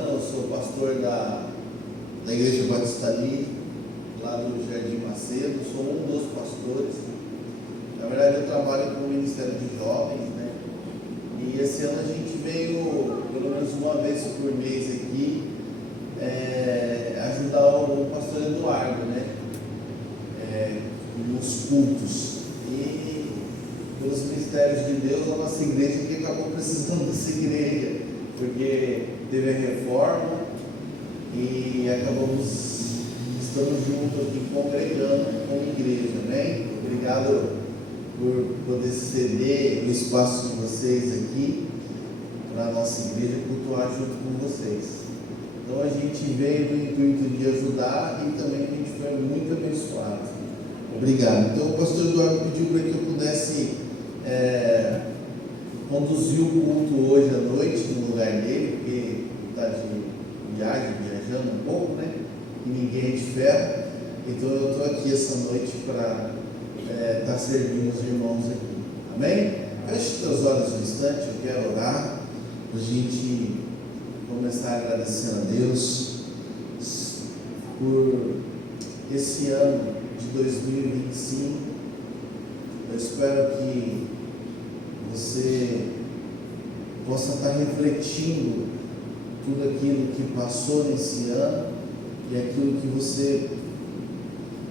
Luciano, eu sou pastor da Igreja Batista Ali, lá do Jardim Macedo, sou um dos pastores. Na verdade, eu trabalho com o Ministério de Jovens, né? E esse ano a gente veio, pelo menos uma vez por mês aqui, ajudar o pastor Eduardo, né? Nos cultos. E pelos mistérios de Deus, a nossa igreja que acabou precisando dessa igreja, porque teve a reforma e estamos juntos aqui congregando como igreja, né? Obrigado por poder ceder o espaço de vocês aqui para a nossa igreja cultuar junto com vocês. Então a gente veio no intuito de ajudar e também a gente foi muito abençoado. Obrigado. Então o pastor Eduardo pediu para que eu pudesse conduzir o culto hoje à noite no lugar dele, porque está de viajando um pouco, né? E ninguém é de ferro. Então eu estou aqui essa noite para estar servindo os irmãos aqui. Amém? Feche teus olhos um instante, eu quero orar para a gente começar agradecendo a Deus por esse ano de 2025. Eu espero que você possa estar refletindo tudo aquilo que passou nesse ano e aquilo que você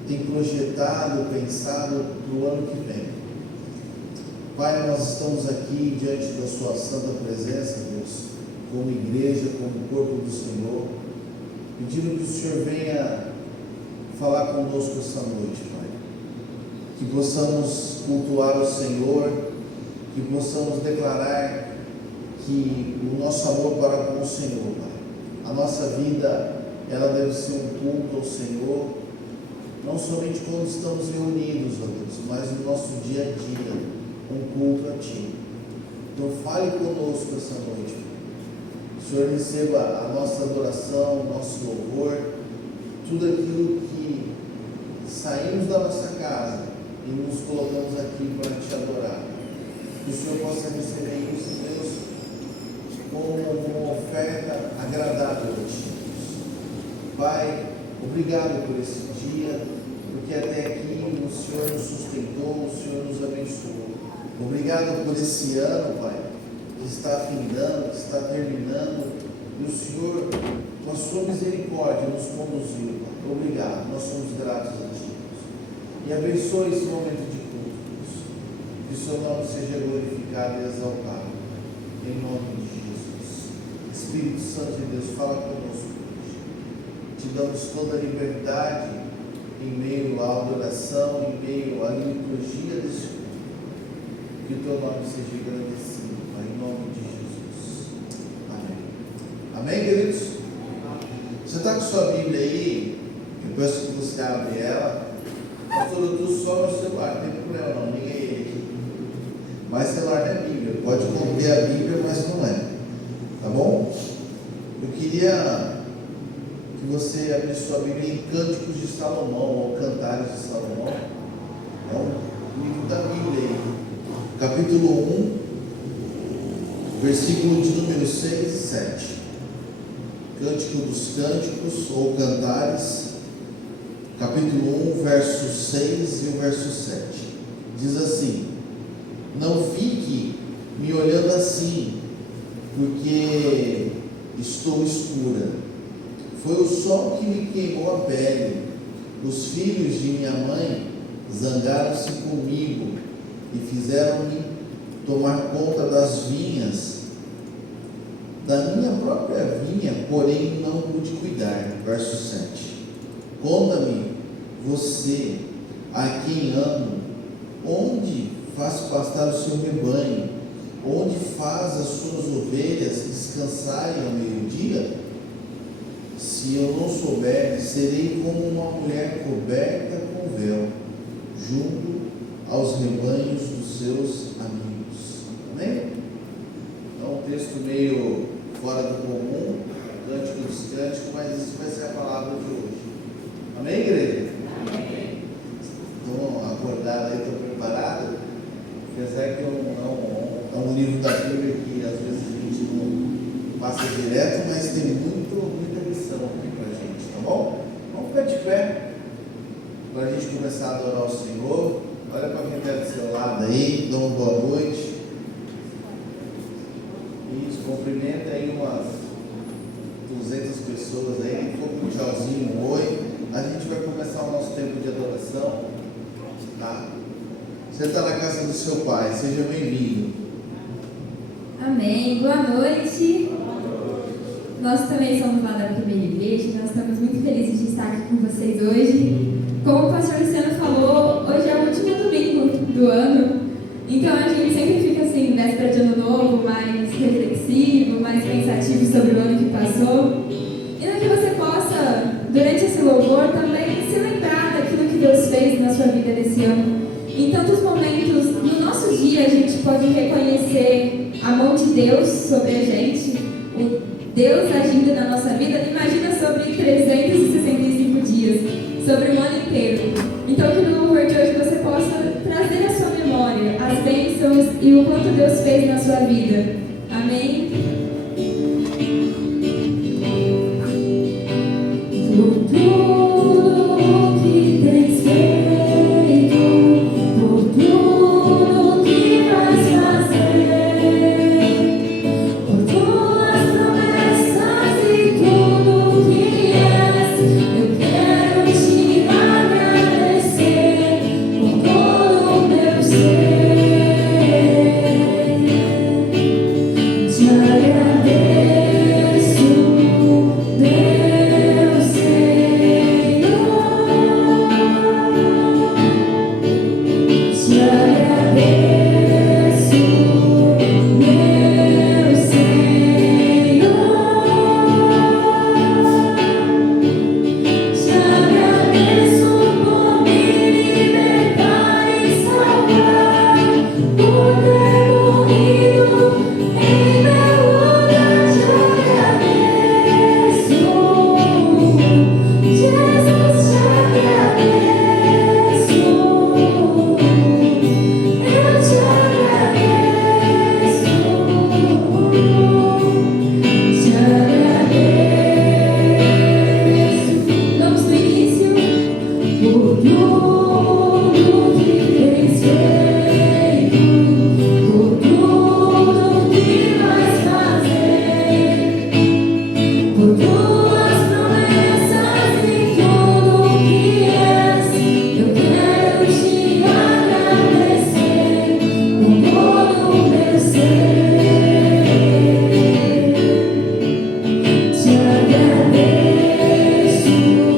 tem projetado, pensado para o ano que vem. Pai, nós estamos aqui diante da sua santa presença, Deus, como igreja, como corpo do Senhor, pedindo que o Senhor venha falar conosco essa noite, Pai. Que possamos cultuar o Senhor, que possamos declarar que o nosso amor para com o Senhor, Pai. A nossa vida, ela deve ser um culto ao Senhor, não somente quando estamos reunidos, ó Deus, mas no nosso dia a dia, um culto a Ti. Então fale conosco essa noite, Pai. O Senhor receba a nossa adoração, o nosso louvor, tudo aquilo que saímos da nossa casa e nos colocamos aqui para Te adorar. Que o Senhor possa receber isso, Deus, como uma oferta agradável a Ti. Pai, obrigado por esse dia, porque até aqui o Senhor nos sustentou, o Senhor nos abençoou. Obrigado por esse ano, Pai, que está findando, que está terminando, e o Senhor, com a sua misericórdia, nos conduziu, Pai. Obrigado, nós somos gratos a Ti. E abençoe esse momento de culto, Deus. Que o Seu nome seja glorificado e exaltado. Em nome de Jesus. Espírito Santo de Deus, fala conosco hoje. Te damos toda a liberdade em meio à adoração, em meio à liturgia desse culto. Que o Teu nome seja agradecido, Pai, em nome de Jesus. Amém. Amém, queridos? Você está com sua Bíblia aí? Eu peço que você abra ela. Pastor, eu estou só no celular, não tem problema não, ninguém é ele. Mas celular não é Bíblia, pode conter a Bíblia, mas não é. Tá bom? Eu queria que você abrisse sua Bíblia em Cânticos de Salomão, ou Cantares de Salomão. É um livro da Bíblia aí. Capítulo 1, versículo de número 6 e 7. Cântico dos Cânticos, ou Cantares, capítulo 1, verso 6 e o verso 7. Diz assim: não fique me olhando assim, porque estou escura. Foi o sol que me queimou a pele. Os filhos de minha mãe zangaram-se comigo e fizeram-me tomar conta das vinhas, da minha própria vinha, porém não pude cuidar. Verso 7. Conta-me, você, a quem amo, onde faz pastar o seu rebanho, onde faz as suas ovelhas descansarem ao meio-dia? Se eu não souber, serei como uma mulher coberta com véu, junto aos rebanhos dos seus amigos. Amém? É um texto meio fora do comum, Cântico dos Cânticos, mas isso vai ser a palavra de hoje. Amém, igreja? Amém. Estão acordados aí, estão preparados? Apesar que é um livro da Bíblia que às vezes a gente não passa direto, mas tem muito para a gente começar a adorar o Senhor. Olha para quem está do seu lado aí, dá uma boa noite. Isso, cumprimenta aí umas 200 pessoas aí, um tchauzinho, um oi. A gente vai começar o nosso tempo de adoração, tá? Você está na casa do seu pai, seja bem-vindo. Amém, boa noite. Nós também somos lá da primeira igreja, nós estamos muito felizes de estar aqui com vocês hoje. Como o pastor Luciano falou, hoje é o último domingo do ano, então a gente sempre fica assim, véspera de ano novo, mais reflexivo, mais pensativo sobre o ano que passou. E no que você possa, durante esse louvor, também se lembrar daquilo que Deus fez na sua vida desse ano. Em tantos momentos, no nosso dia, a gente pode reconhecer a mão de Deus sobre a gente, o Deus agindo na nossa vida. Imagina sobre 365 dias, sobre o ano inteiro. Então, que no louvor de hoje você possa trazer à sua memória as bênçãos e o quanto Deus fez na sua vida. Amém? Tudo que tens feito, por tudo que vais fazer, por tuas promessas e tudo que és, eu quero te agradecer com todo o meu ser. Te agradeço, meu Senhor. Te agradeço, meu Senhor. Te agradeço por me libertar e salvar, por ter morrido em meu lugar. Te agradeço, Jesus, te agradeço. Eu te agradeço, te agradeço. Vamos no início. Por tudo que tens feito, por tudo que vais fazer, por tuas promessas e tudo que és, eu quero te agradecer com todo o meu ser. Te agradeço, meu Senhor.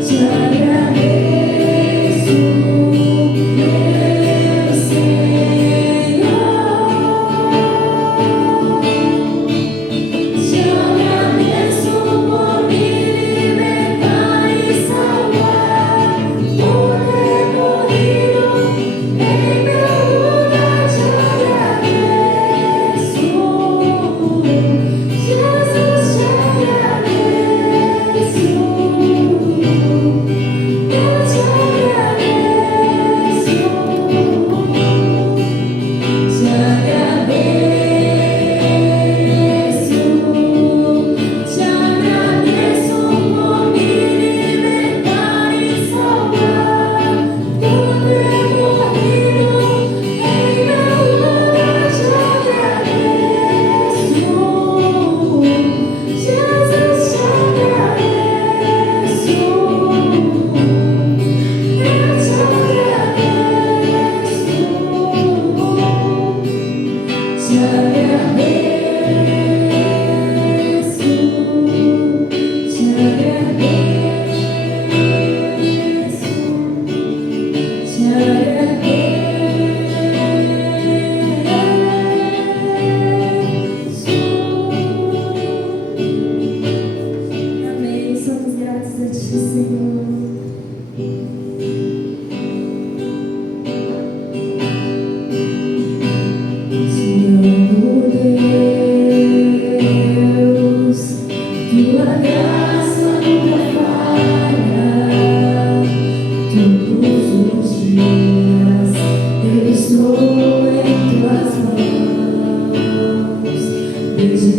Te agradeço, meu Senhor. Te agradeço por me libertar e salvar, por ter morrido em meu lugar. Te agradeço, Jesus, te agradeço. Eu te agradeço, te agradeço por me libertar e salvar, por ter morrido em meu lugar. Te agradeço, Jesus, te agradeço. Eu te agradeço, te agradeço, te agradeço, te agradeço. Amém. Somos gratos a Ti, Senhor. Te amo, Deus, Tua graça nunca falha. Todos os dias eu estou em Tuas mãos. Desde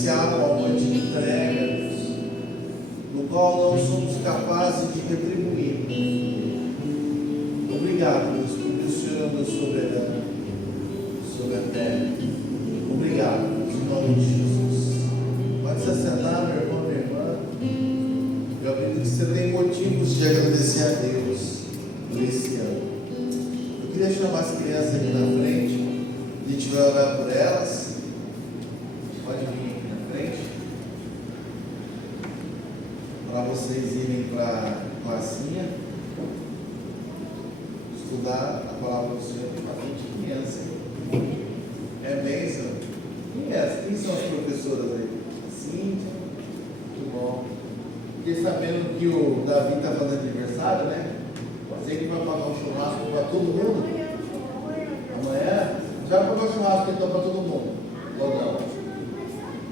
iniciar um amor de entrega, Deus, no qual não somos capazes de retribuir. Obrigado, Deus, porque o Senhor é um Deus soberano sobre a terra. Obrigado, Deus, em nome de Jesus. Pode se assentar, meu irmão, minha irmã. Eu acredito que você tem motivos de agradecer a Deus por esse ano. Eu queria chamar as crianças aqui na frente. A gente vai orar por elas. Pode vir aqui na frente. Para vocês irem para a classinha. Estudar a palavra do Senhor com a criança. É bênção. Quem são as professoras aí? Cíntia. Muito bom. Fiquei sabendo que o Davi está fazendo aniversário, né? Você que vai pagar um churrasco para todo mundo? Amanhã? Já pagou um churrasco então para todo mundo? Ou não?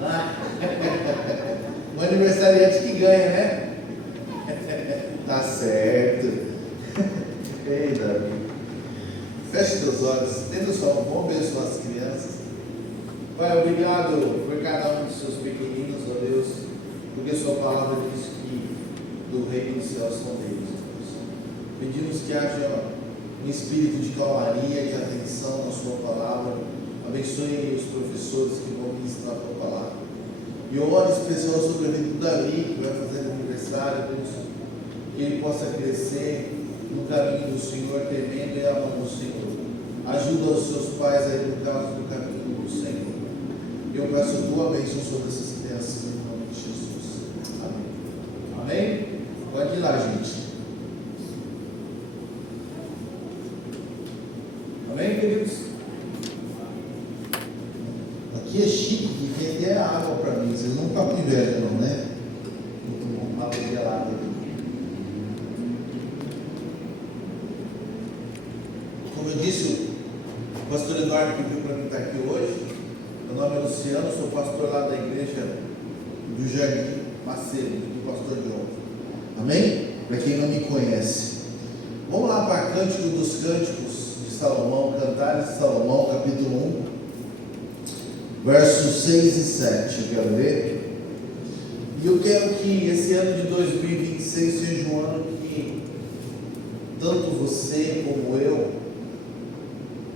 Ah. O aniversariante que ganha, né? Tá certo. Ei, Davi. Feche teus olhos. Tendo sua mão, vamos abençoar as crianças. Pai, obrigado por cada um dos seus pequeninos, ó Deus, porque sua palavra diz que do reino dos céus são deles, Deus. Pedimos que haja um espírito de calmaria, de atenção na sua palavra. Abençoe os professores que vão ministrar a tua palavra. E eu oro especial sobre a vida do Davi, que vai fazer aniversário, Deus, que ele possa crescer no caminho do Senhor, temendo e amando o Senhor. Ajuda os seus pais aí no caso do caminho do Senhor. Eu peço a tua bênção sobre essas crianças em nome de Jesus. Amém. Amém? Pode ir lá, gente. Amém, queridos? Aqui é chique, que tem até água para mim. Vocês não ficam com inveja, não, né? Vou tomar uma água gelada aqui. Como eu disse, o pastor Eduardo pediu para mim estar aqui hoje. Meu nome é Luciano, sou pastor lá da igreja do Jardim Macedo, do pastor João. Amém? Para quem não me conhece. Vamos lá para Cântico dos Cânticos de Salomão, Cantares de Salomão, capítulo 1, versos 6 e 7. Eu quero ver. E eu quero que esse ano de 2026 seja um ano que tanto você como eu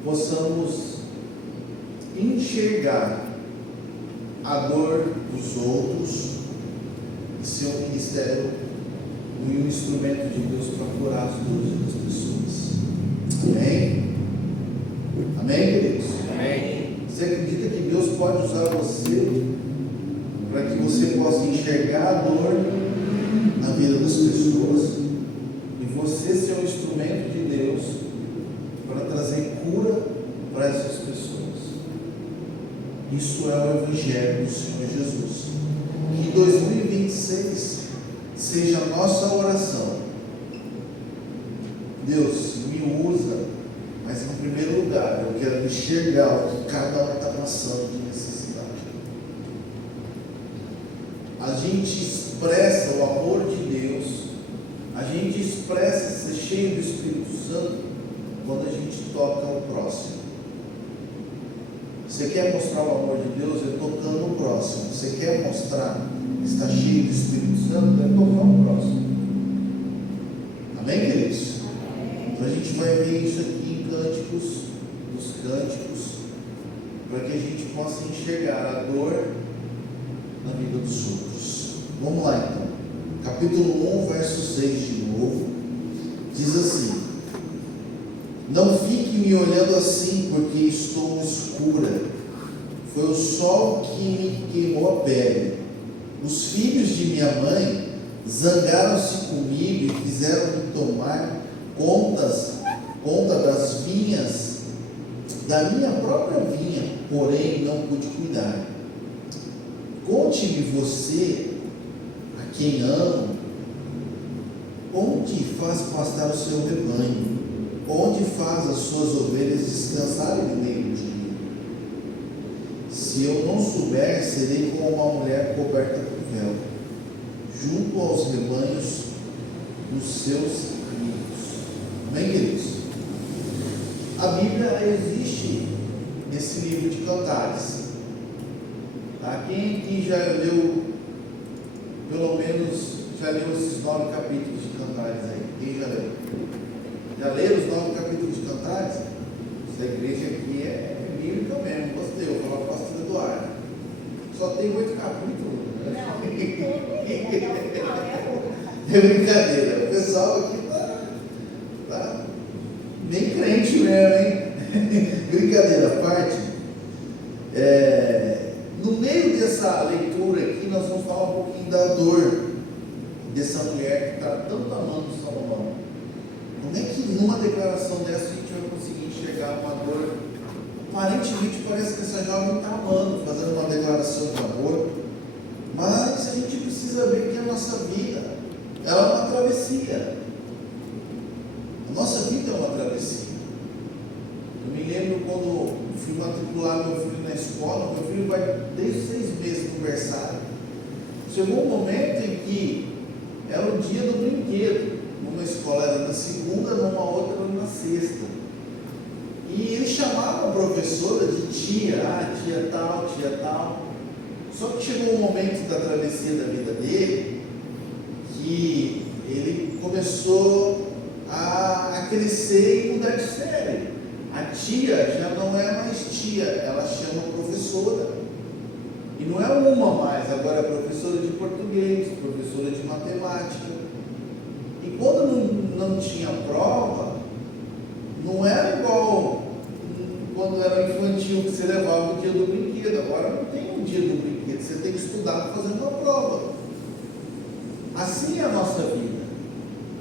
possamos enxergar a dor dos outros e ser um ministério e um instrumento de Deus para curar as dores das pessoas. Amém? Amém, queridos? Amém. Você acredita que Deus pode usar você para que você possa enxergar a dor na vida das pessoas e você ser um instrumento de Deus para trazer cura para essas pessoas? Isso é o Evangelho do Senhor Jesus. Que 2026 seja a nossa oração. Deus, me usa, mas em primeiro lugar eu quero enxergar o que cada um está passando de necessidade. A gente expressa o amor de Deus, a gente expressa ser cheio do Espírito Santo quando a gente toca o próximo. Você quer mostrar o amor de Deus? É tocando o próximo. Você quer mostrar que está cheio do Espírito Santo? É tocar o próximo. Amém, queridos? Então a gente vai ver isso aqui em Cânticos dos Cânticos, para que a gente possa enxergar a dor na vida dos outros. Vamos lá então. Capítulo 1, verso 6 de novo. Diz assim: não fique me olhando assim, porque estou escura. Foi o sol que me queimou a pele. Os filhos de minha mãe zangaram-se comigo e fizeram-me tomar conta das vinhas, da minha própria vinha, porém não pude cuidar. Conte-me você, a quem amo, onde faz pastar o seu rebanho, onde faz as suas ovelhas descansarem no meio do dia. Se eu não souber, serei como uma mulher coberta por véu, junto aos rebanhos dos seus amigos. Amém, queridos? A Bíblia existe nesse livro de Cantares. Tá? Quem aqui já leu, pelo menos, já leu esses 9 capítulos de Cantares aí? Quem já leu? Já leram os 9 capítulos de Cantares? Essa igreja aqui é bíblica mesmo, gostei, eu vou falar para o pastor Eduardo. Só tem 8 capítulos. Né? Não, tem todo ele, até o final, É brincadeira, o pessoal aqui tá bem crente mesmo, hein? Brincadeira à parte. No meio dessa leitura aqui, nós vamos falar um pouquinho da dor dessa mulher que está tanto amando Salomão. Como é que numa declaração dessa a gente vai conseguir enxergar uma dor? Aparentemente parece que essa jovem está amando, fazendo uma declaração de amor, mas a gente precisa ver que a nossa vida, ela é uma travessia. A nossa vida é uma travessia. Eu me lembro quando fui matricular meu filho na escola, meu filho vai desde 6 meses no berçário. Chegou um momento em que era o dia do brinquedo. Numa escola era na segunda, numa outra era na sexta. E ele chamava a professora de tia, tia tal, tia tal. Só que chegou um momento da travessia da vida dele que ele começou a crescer e mudar de série. A tia já não é mais tia, ela chama professora. E não é uma mais, agora é professora de português, professora de matemática. E quando não tinha prova, não era igual quando era infantil que você levava o dia do brinquedo. Agora não tem um dia do brinquedo, você tem que estudar para fazer uma prova. Assim é a nossa vida.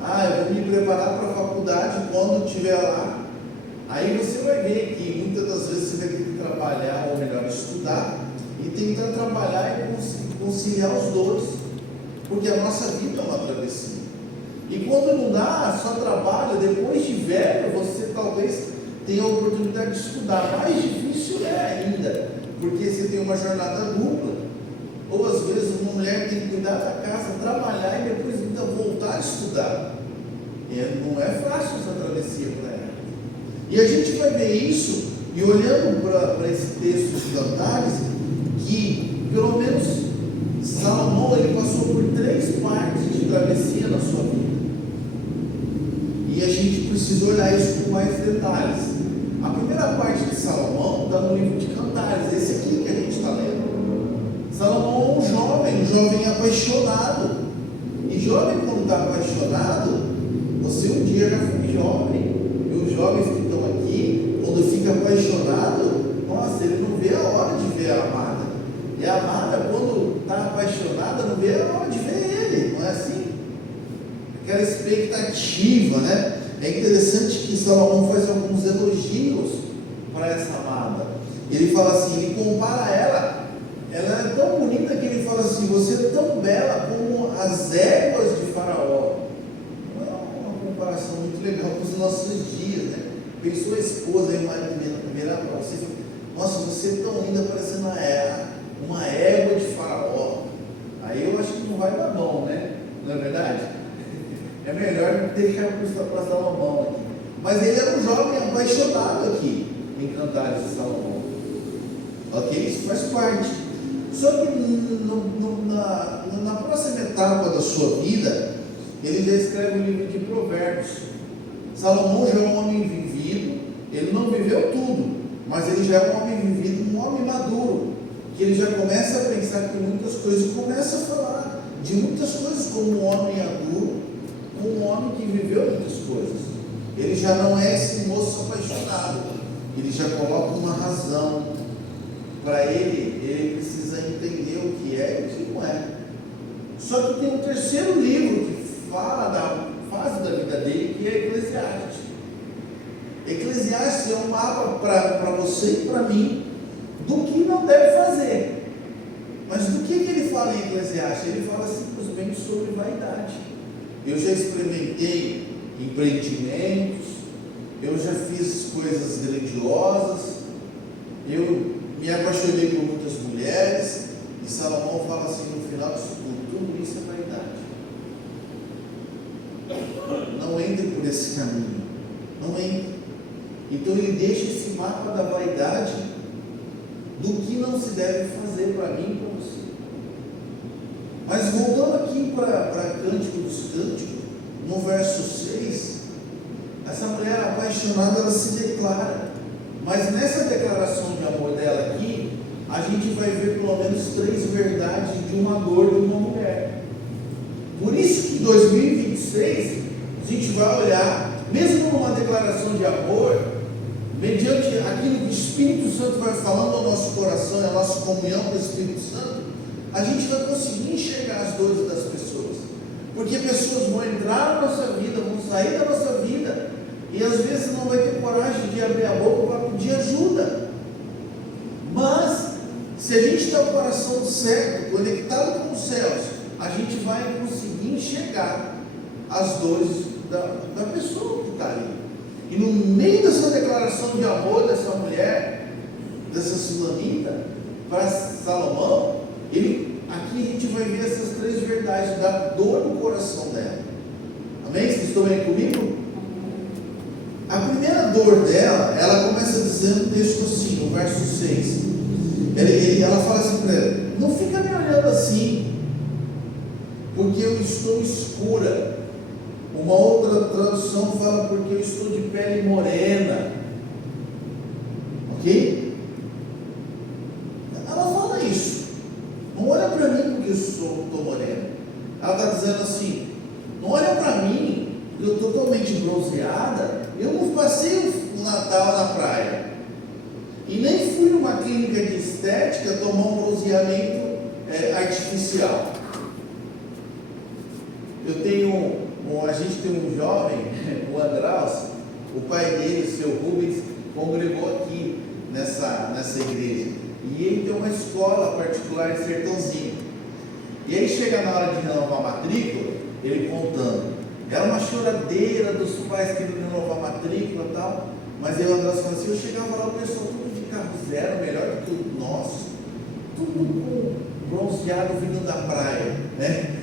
Eu vou me preparar para a faculdade quando estiver lá. Aí você vai ver que muitas das vezes você vai ter que trabalhar, ou melhor, estudar, e tentar trabalhar e conciliar os dois. Porque a nossa vida é uma travessia. E quando não dá, só trabalha, depois de velho, você talvez tenha a oportunidade de estudar. Mais difícil é ainda, porque você tem uma jornada dupla. Ou às vezes uma mulher tem que cuidar da casa, trabalhar e depois ainda voltar a estudar. Não é fácil essa travessia para ela. E a gente vai ver isso, e olhando para esse texto de Cantares, que pelo menos Salomão ele passou por 3 partes de travessia na sua vida. E a gente precisa olhar isso com mais detalhes. A primeira parte de Salomão está no livro de Cantares, esse aqui que a gente está lendo. Salomão é um jovem apaixonado. E jovem, quando está apaixonado, você um dia já foi jovem. E os jovens que estão aqui, quando fica apaixonado, nossa, ele não vê a hora de ver a amada. E a amada, quando está apaixonada, não vê a hora de ver ele, não é assim? Aquela expectativa, né? É interessante que Salomão faz alguns elogios para essa amada. Ele fala assim, ele compara ela é tão bonita que ele fala assim, você é tão bela como as éguas de Faraó. Não é uma comparação muito legal para os nossos dias, né? Pensou a esposa aí, primeira para você, nossa, você é tão linda, parecendo uma égua de Faraó. Aí eu acho que não vai dar bom, né? Não é verdade? É melhor deixar para Salomão aqui. Mas ele era um jovem apaixonado aqui em Cantares de Salomão. Ok? Isso faz parte. Só que na próxima etapa da sua vida, ele já escreve o livro de Provérbios. Salomão já é um homem vivido, ele não viveu tudo, mas ele já é um homem vivido, um homem maduro, que ele já começa a pensar que muitas coisas, começa a falar de muitas coisas como um homem adulto, como um homem que viveu muitas coisas. Ele já não é esse moço apaixonado, ele já coloca uma razão para ele precisa entender o que é e o que não é. Só que tem um terceiro livro que fala da fase da vida dele, que é Eclesiastes. Eclesiastes é um mapa para você e para mim do que não deve fazer. Mas do que ele fala em Eclesiastes? Ele fala simplesmente sobre vaidade. Eu já experimentei empreendimentos, eu já fiz coisas grandiosas, eu me apaixonei por muitas mulheres, e Salomão fala assim no final disso tudo isso é vaidade. Não entre por esse caminho, não entre. Então ele deixa esse mapa da vaidade do que não se deve fazer para mim e para você. Mas voltando aqui para Cântico dos Cânticos, no verso 6, essa mulher apaixonada, ela se declara. Mas nessa declaração de amor dela aqui, a gente vai ver pelo menos 3 verdades de uma dor de uma mulher. Por isso que em 2026, a gente vai olhar, mesmo numa declaração de amor, mediante aquilo que o Espírito Santo vai falando ao nosso coração, a nossa comunhão com o Espírito Santo, a gente vai conseguir enxergar as dores das pessoas. Porque pessoas vão entrar na nossa vida, vão sair da nossa vida, e às vezes não vai ter coragem de abrir a boca para pedir ajuda. Mas, se a gente está com o coração certo, conectado com os céus, a gente vai conseguir enxergar as dores da pessoa que está ali. E no meio dessa declaração de amor dessa mulher, dessa sulamita, para Salomão, aqui a gente vai ver essas 3 verdades da dor no coração dela. Amém? Vocês estão bem comigo? A primeira dor dela, ela começa dizendo no texto assim, no verso 6. Ela fala assim para ela: não fica me olhando assim, porque eu estou escura. Uma outra tradução fala: porque eu estou de pele morena. Ok? Ela fala isso. Não olha para mim porque eu estou morena. Ela está dizendo assim: não olha para mim, eu estou totalmente bronzeada. Eu não passei o Natal na praia. E nem fui numa clínica de estética tomar um bronzeamento artificial. A gente tem um jovem, o Andraus, o pai dele, o seu Rubens, congregou aqui nessa igreja. E ele tem uma escola particular em Sertãozinho. E aí chega na hora de renovar a matrícula, ele contando. Era uma choradeira dos pais querendo renovar a matrícula e tal. Mas aí o Andraus falou assim: eu chegava lá, o pessoal tudo de carro zero, melhor do que o nosso, tudo com bronzeado vindo da praia, né?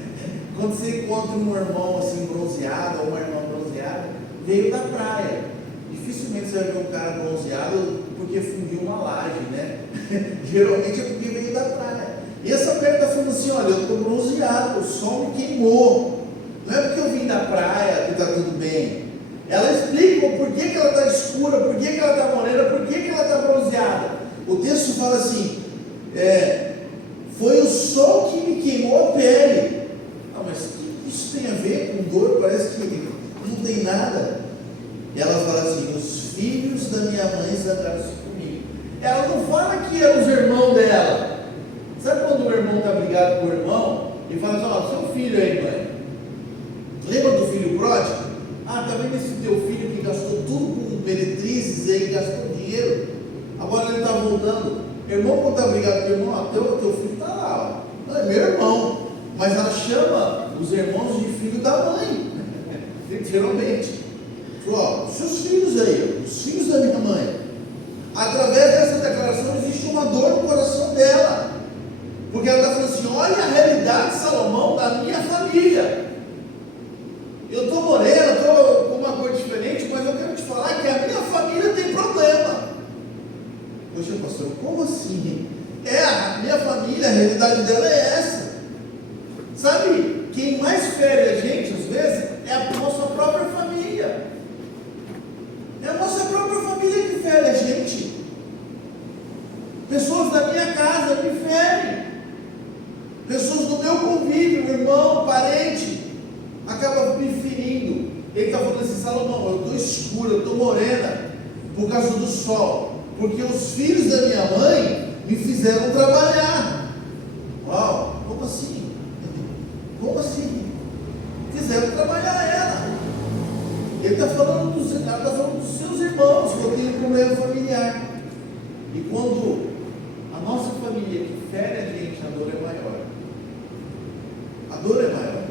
Quando você encontra um irmão assim bronzeado, ou uma irmã bronzeada, veio da praia. Dificilmente você vai ver um cara bronzeado porque fundiu uma laje, né? Geralmente é porque veio da praia. E essa mulher está falando assim: olha, eu estou bronzeado, o sol me queimou. Não é porque eu vim da praia que está tudo bem. Ela explica o porquê que ela está escura, porquê que ela está morena, porquê que ela está bronzeada. O texto fala assim: foi o sol que me queimou a pele. Ah, mas o que isso tem a ver com dor? Parece que não tem nada. E ela fala assim: os filhos da minha mãe zangaram-se comigo. Ela não fala que eram os irmãos dela. Sabe quando o irmão está brigado com o irmão e fala assim: ó, seu filho aí, mãe, lembra do filho pródigo? Ah, tá vendo esse teu filho que gastou tudo com meretrizes aí, gastou dinheiro, agora ele está voltando. Irmão, quando está brigado com o irmão, teu filho está lá, ó. Não, é meu irmão. Mas ela chama os irmãos de filho da mãe, literalmente. Falou: ó, seus filhos aí, os filhos da minha mãe. Através dessa declaração existe uma dor no coração dela, porque ela está falando assim: olha a realidade, Salomão, da minha família. Eu estou morena, estou com uma cor diferente, mas eu quero te falar que a minha família tem problema. Poxa, pastor, como assim? A minha família, a realidade dela é essa. Sabe, quem mais fere a gente, às vezes, é a nossa própria família. É a nossa própria família que fere a gente. Pessoas da minha casa me ferem. Pessoas do meu convívio, irmão, parente, acaba me ferindo. Ele está falando assim: Salomão, eu estou escura, eu estou morena por causa do sol, porque os filhos da minha mãe me fizeram trabalhar. Uau, como assim? Como assim? Fizeram trabalhar ela. Ele está falando dos seus irmãos, que tem um problema familiar. E quando a nossa família que fere a gente, a dor é maior. A dor é maior.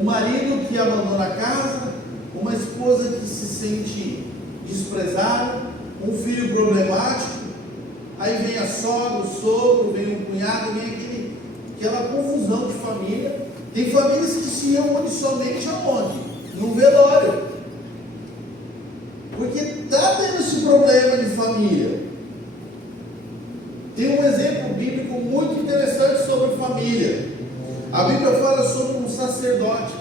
Um marido que abandona a casa, uma esposa que se sente desprezada, um filho problemático, aí vem a sogra, o sogro, vem o cunhado, vem aquela confusão de família. Tem famílias que se reúnem somente aonde? No velório. Porque está tendo esse problema de família. Tem um exemplo bíblico muito interessante sobre família. A Bíblia fala sobre um sacerdote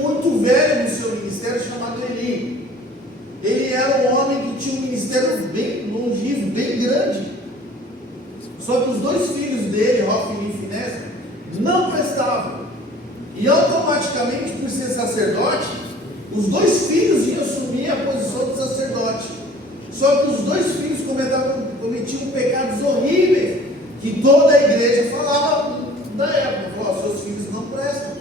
muito velho no seu ministério, chamado Eli. Ele era um homem que tinha um ministério bem longevo, bem grande. Só que os dois filhos dele, Hofni e Finéias, não prestavam. E automaticamente, por ser sacerdote, os dois filhos iam assumir a posição de sacerdote. Só que os dois filhos cometiam pecados horríveis, que toda a igreja falava da época. Falou: seus filhos não prestam.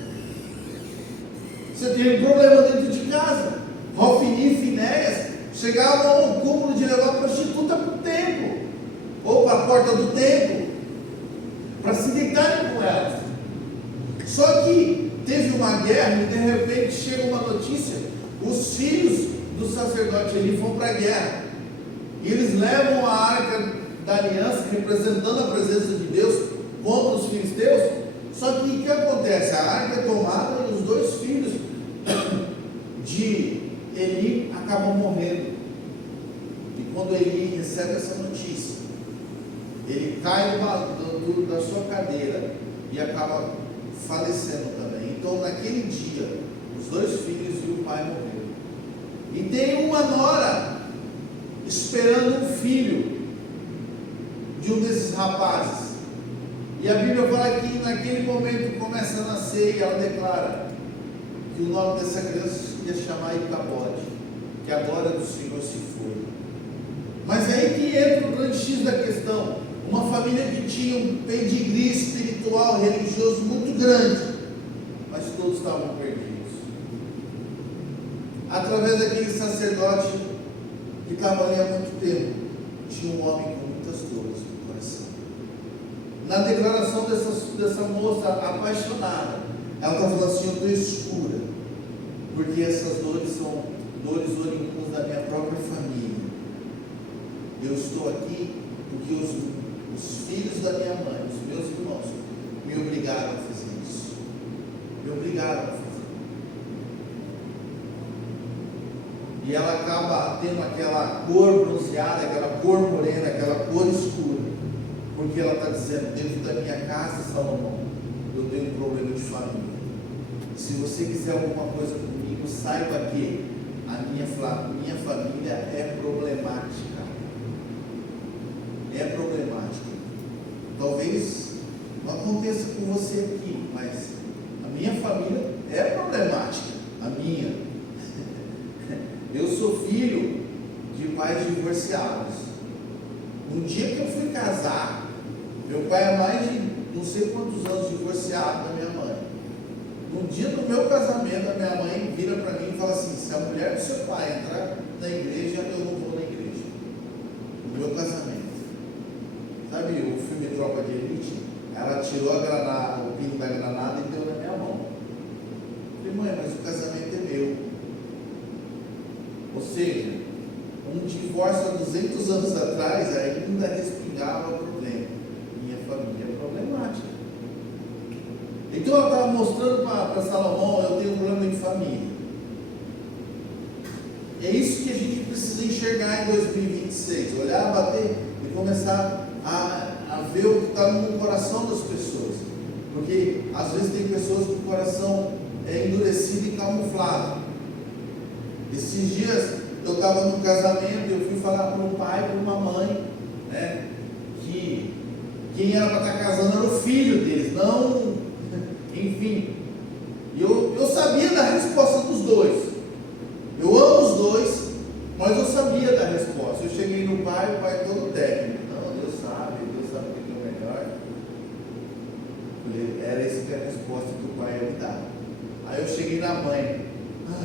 Você tem um problema dentro de casa. Hofni e Finéias chegavam ao cúmulo de levar a prostituta para o templo, ou para a porta do templo, para se deitarem com elas. Só que teve uma guerra e de repente chega uma notícia: os filhos do sacerdote Eli vão para a guerra, e eles levam a arca da aliança, representando a presença de Deus, contra os filisteus. Só que o que acontece? A arca é tomada e os dois filhos de Eli acabam morrendo. E quando Eli recebe essa notícia, ele cai da sua cadeira e acaba falecendo também. Então, naquele dia, os dois filhos e o pai morreram. E tem uma nora esperando um filho de um desses rapazes. E a Bíblia fala que naquele momento começa a nascer, e ela declara que o nome dessa criança ia chamar Icabode, que a glória do Senhor se foi. Mas é aí que entra o grande X da questão. Uma família que tinha um pedigree espiritual, religioso muito grande, mas todos estavam perdidos. Através daquele sacerdote que estava ali há muito tempo, tinha um homem com muitas dores no coração. Na declaração dessa moça apaixonada, ela está falando assim: eu estou escura, porque essas dores são dores oriundas da minha própria família. Eu estou aqui porque os filhos da minha mãe, os meus irmãos, me obrigaram a fazer isso. Me obrigaram a fazer. E ela acaba tendo aquela cor bronzeada, aquela cor morena, aquela cor escura, porque ela está dizendo: dentro da minha casa, Salomão, eu tenho um problema de família. Se você quiser alguma coisa comigo, saiba que a minha família é problemática. É problemática. Talvez não aconteça com você aqui, mas a minha família é problemática. A minha. Eu sou filho de pais divorciados. No dia que eu fui casar, meu pai é mais de não sei quantos anos divorciado da minha mãe. No dia do meu casamento, a minha mãe vira para mim e fala assim: se a mulher do seu pai entrar na igreja, eu não vou na igreja. No meu casamento. Sabe o filme Tropa de Elite? Ela tirou o pino da granada e deu na minha mão. Eu falei: mãe, mas o casamento é meu. Ou seja, um divórcio há 200 anos atrás ainda respingava o problema. Minha família é problemática. Então ela estava mostrando para Salomão: eu tenho um problema de família. É isso que a gente precisa enxergar em 2026. Olhar, bater e começar a ver o que está no coração das pessoas. Porque às vezes tem pessoas com o coração endurecido e camuflado. Esses dias eu estava no casamento e eu fui falar para um pai e para uma mãe, né, que quem era para estar casando era o filho deles, não, enfim. E eu sabia da resposta dos dois. Eu amo os dois, mas eu sabia da resposta. Eu cheguei no pai, o pai todo técnico. Não, Deus sabe o que é o melhor. Era essa que era a resposta que o pai ia me dar. Aí eu cheguei na mãe.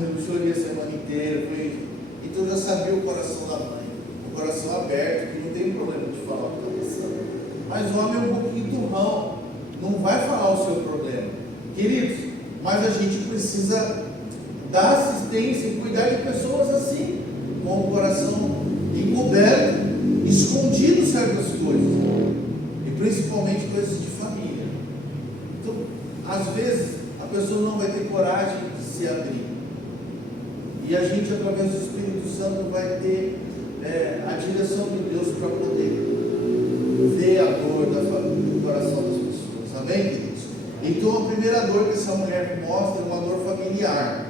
Eu chorei a semana inteira. Então eu já sabia o coração da mãe. O coração aberto, que não tem problema de falar o que está passando. Mas o homem é um pouquinho turrão. Não vai falar o seu problema. Queridos, mas a gente precisa dar assistência e cuidar de pessoas assim, com o coração encoberto, escondido certas coisas, e principalmente coisas de família. Então, às vezes, a pessoa não vai ter coragem de se abrir, e a gente, através do Espírito Santo, vai ter a direção de Deus para poder vê a dor do coração das pessoas. Amém, queridos? Então a primeira dor que essa mulher mostra é uma dor familiar.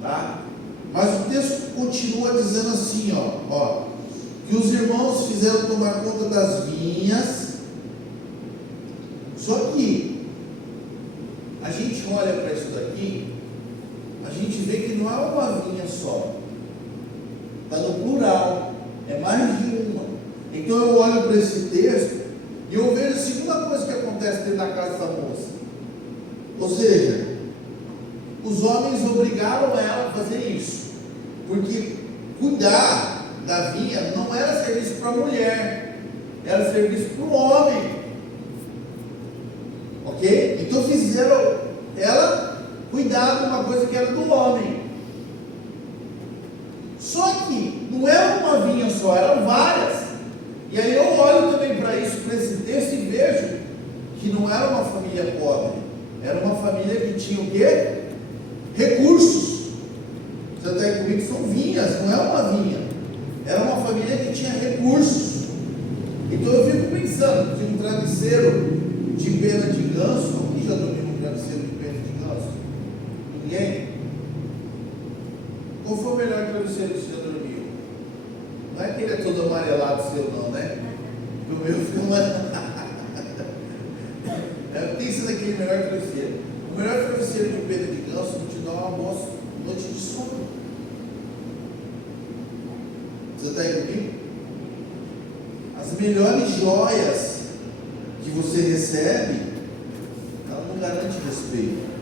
Tá? Mas o texto continua dizendo assim, ó, que os irmãos fizeram tomar conta das vinhas. Só que a gente olha para isso daqui, a gente vê que não é uma vinha só, está no plural, é mais de uma. Então eu olho para esse texto e eu vejo a segunda coisa que acontece dentro da casa da moça. Ou seja, os homens obrigaram ela a fazer isso, porque cuidar da vinha não era serviço para a mulher, era serviço para o homem. Ok? Então fizeram ela cuidar de uma coisa que era do homem. Só que não era uma vinha só, eram várias. E aí eu olho também para isso, para esse texto, e vejo que não era uma família pobre, era uma família que tinha o quê? Recursos. Você está aí comigo? São vinhas, não é uma vinha. Era uma família que tinha recursos. Então eu fico pensando que um travesseiro de pena de ganso, alguém já dormiu num travesseiro de pena de ganso? Ninguém? Qual foi o melhor travesseiro que você já dormiu? Não é que ele é todo amarelado seu não, né? O meu fica pensa naquele melhor travesseiro. O melhor travesseiro de pena de ganso não te dá uma boa noite de sono. Você está aí comigo? As melhores joias que você recebe, ela não garante respeito.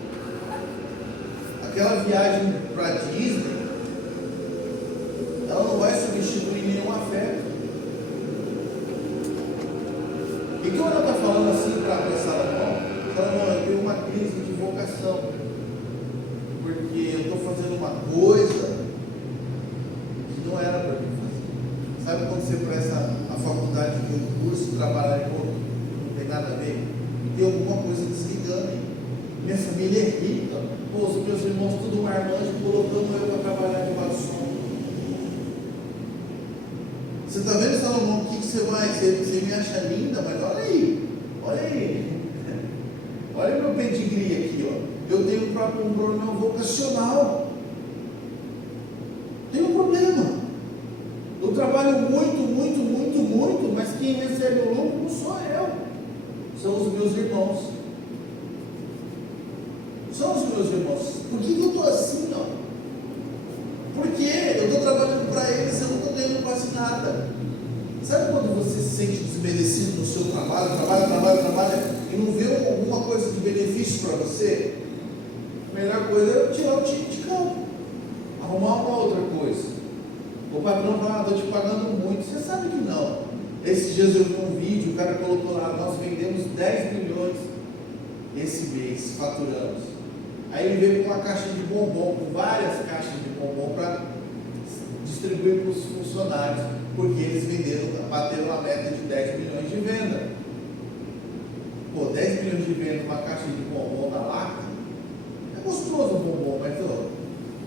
Aquela viagem para Disney, ela não vai substituir nenhum afeto. E quando ela está falando assim para Salomão, eu tenho uma crise de vocação, porque eu estou fazendo uma coisa que não era para mim fazer. Sabe quando você presta a faculdade de um curso, trabalha em outro, não tem nada a ver? Tem alguma coisa desligando aí. Minha família é rica, os meus irmãos tudo marmanjo, colocando eu para trabalhar de som. Você está vendo, Salomão, o que você vai? Você me acha linda, mas olha aí, olha o meu pedigree aqui, ó. Eu tenho um problema vocacional, tenho um problema. Eu trabalho muito, mas quem recebe o lucro não sou eu, são os meus irmãos. São os meus irmãos. Por que eu estou assim, ó? Porque eu estou trabalhando para eles, eu não estou ganhando quase nada. Sabe quando você se sente desmerecido no seu trabalho, trabalha e não vê alguma coisa de benefício para você? A melhor coisa é tirar o time de campo, arrumar uma outra coisa. O patrão fala, estou te pagando muito. Você sabe que não. Esses dias eu vi um vídeo, o cara colocou lá, nós vendemos 10 milhões esse mês, faturamos. Aí ele veio com uma caixa de bombom, com várias caixas de bombom para distribuir para os funcionários, porque eles bateram a meta de 10 milhões de venda. Pô, 10 milhões de venda, uma caixa de bombom da Lacta, é gostoso o bombom, mas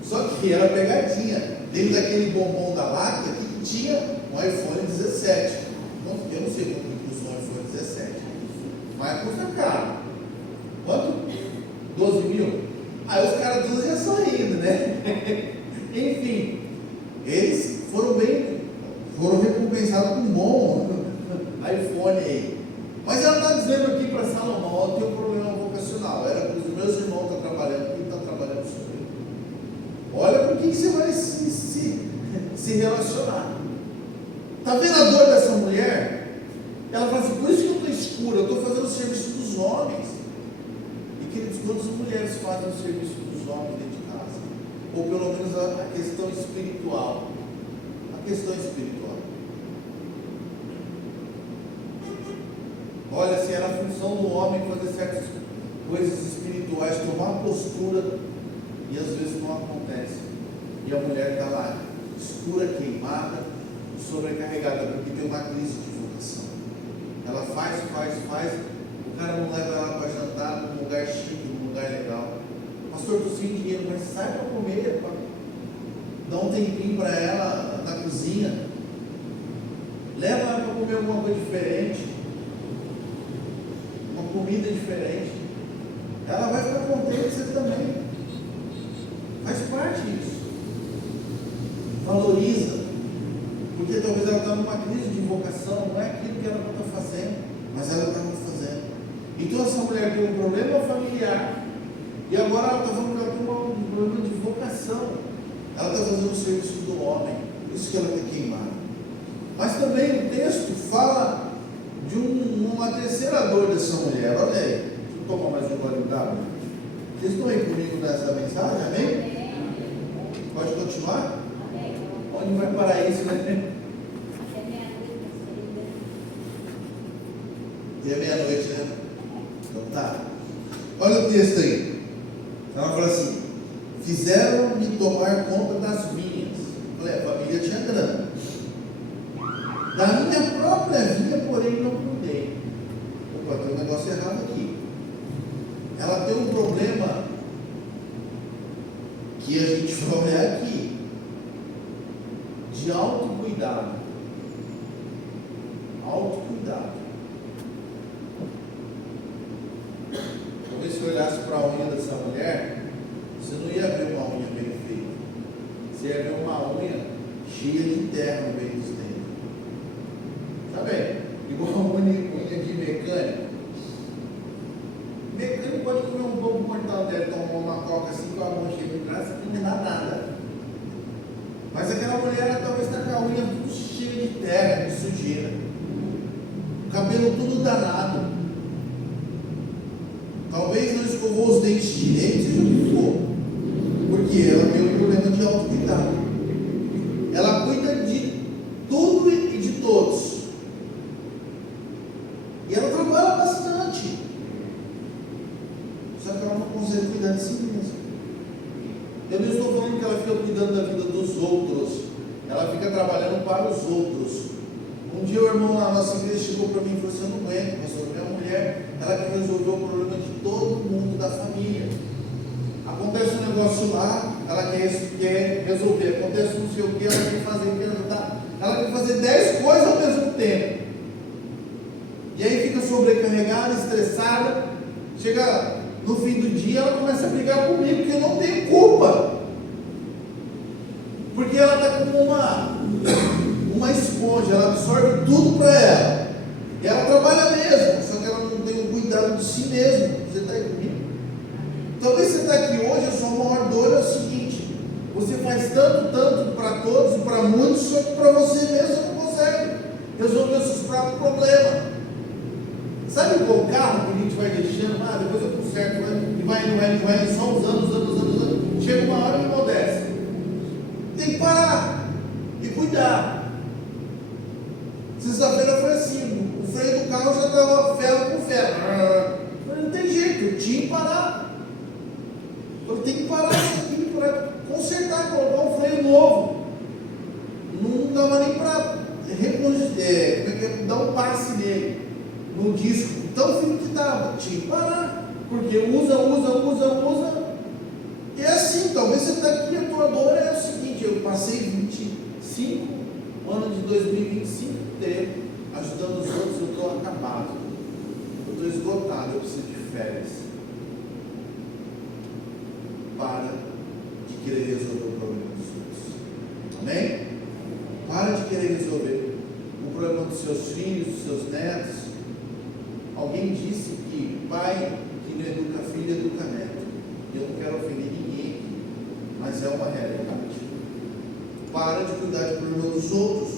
só que era pegadinha. Dentro daquele bombom da Lacta, que tinha um iPhone 17. Eu não sei quanto custa um iPhone 17, mas custa caro. Quanto? 12 mil? Aí os caras todos já sorrindo, né? Enfim, eles foram recompensados com um bom iPhone aí. Mas ela está dizendo aqui para Salomão, eu tenho um problema vocacional. Era para os meus irmãos estar trabalhando, quem está trabalhando sobre ele. Olha com quem você vai se relacionar. Está vendo a dor dessa mulher? Ela fala assim, por isso que eu estou escura, eu estou fazendo o serviço dos homens. E queridos, quantas mulheres fazem o serviço dos homens dentro de casa? Ou pelo menos a questão espiritual. A questão espiritual. Olha, se era a função do homem fazer certas coisas espirituais, tomar postura, e às vezes não acontece. E a mulher está lá, escura, queimada, sobrecarregada, porque tem uma crise de vocação. Ela faz, o cara não leva ela para jantar num lugar chique, num lugar legal. Pastor, estou sem dinheiro, mas sai para comer, dá um tempinho para ela na cozinha, leva ela para comer alguma coisa diferente. comida diferente, ela vai ficar contente, você também. Faz parte disso. Valoriza. Porque talvez ela está numa crise de vocação, não é aquilo que ela não está fazendo, mas ela está fazendo. Então essa mulher tem um problema familiar, e agora ela está falando que ela tem um problema de vocação. Ela está fazendo o serviço do homem, por isso que ela quer queimar. Mas também o texto fala de uma terceira dor dessa mulher. Olha aí, deixa eu tomar mais um gole d'água. Vocês estão aí comigo nessa mensagem, amém? Pode continuar? Onde vai parar isso, né? E é meia-noite, né? Então tá. Olha o texto aí. Ela fala assim: fizeram-me tomar conta das minhas. Falei, a família tinha grana. Da minha própria vinha, porém, não cuidei. Opa, tem um negócio errado aqui. Ela tem um problema que a gente vai olhar aqui, de autocuidado. Autocuidado. Talvez se olhasse para a unha dessa mulher, você não ia ver uma unha bem feita. Você ia ver uma unha cheia de terra no meio dos dentes. Tá bem? Igual uma unha de mecânico. Mecânico pode comer um pouco mortal dele, tomar uma coca assim com a mão cheia de graça, não dá nada. Mas aquela mulher, ela talvez está com a unha tudo cheia de terra, de sujeira. O cabelo tudo danado. Talvez não escovou os dentes direito, seja o que for. Porque ela tem um problema de autocuidado. Ela cuida de tudo e de todos. E ela trabalha bastante. Só que ela não consegue cuidar de si mesma. Eu não estou falando que ela fica cuidando da vida dos outros. Ela fica trabalhando para os outros. Um dia o irmão na nossa igreja chegou para mim e falou assim: eu não aguento, pastor, minha mulher, ela quer resolver o problema de todo mundo da família. Acontece um negócio lá, ela quer resolver. Acontece não sei o que, ela quer fazer, quer ajudar. Ela quer fazer 10 coisas ao mesmo tempo. E aí fica sobrecarregada, estressada. Chega no fim do dia, ela começa a brigar comigo, porque eu não tenho culpa. Porque ela está como uma esponja, ela absorve tudo para ela. E ela trabalha mesmo, só que ela não tem o cuidado de si mesma. Você está aí comigo? Talvez você está aqui hoje, a sua maior dor é o seguinte: você faz tanto para todos e para muitos, só que para você mesmo não consegue resolver os seus próprios problemas. Sabe qual carro que a gente vai deixando? Depois eu conserto, e vai, só uns anos. Chega uma hora que emudece. Tem que parar e cuidar. Sexta-feira foi assim: o freio do carro já estava ferro com ferro. Não tem jeito, eu tinha que parar. Eu tenho que parar isso aqui para consertar, colocar um freio novo. Não dava nem para dar um passe nele, no disco. Tão fino que estava, tinha que parar. Porque usa. E é assim, talvez você está aqui, a tua dor é o seguinte: eu passei 25 anos de 2025 inteiro ajudando os outros, eu estou acabado, eu estou esgotado, eu preciso de férias. Para de querer resolver o problema dos outros. Amém? Para de querer resolver o problema dos seus filhos, dos seus netos. Alguém disse que pai que não educa filho, educa neto. E eu não quero ofender ninguém aqui, mas é uma realidade. Para de cuidar do problema dos outros.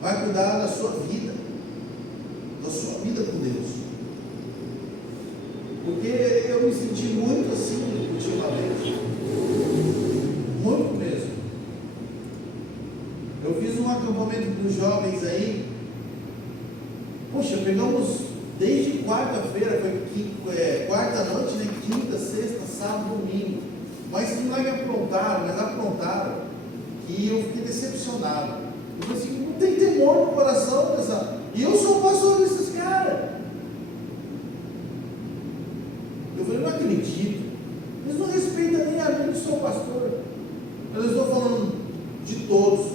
Vai cuidar da sua vida com Deus. Porque eu me senti muito assim ultimamente. Muito mesmo. Eu fiz um acampamento dos jovens aí. Poxa, pegamos desde quarta-feira, foi quarta noite, né? Quinta, sexta, sábado, domingo. Mas não é que aprontaram, que eu fiquei decepcionado. Eu falei assim: não tem temor no coração dessa. E eu sou pastor desses caras. Eu falei: não acredito. Eles não respeitam nem a mim que sou pastor. Mas eu estou falando de todos.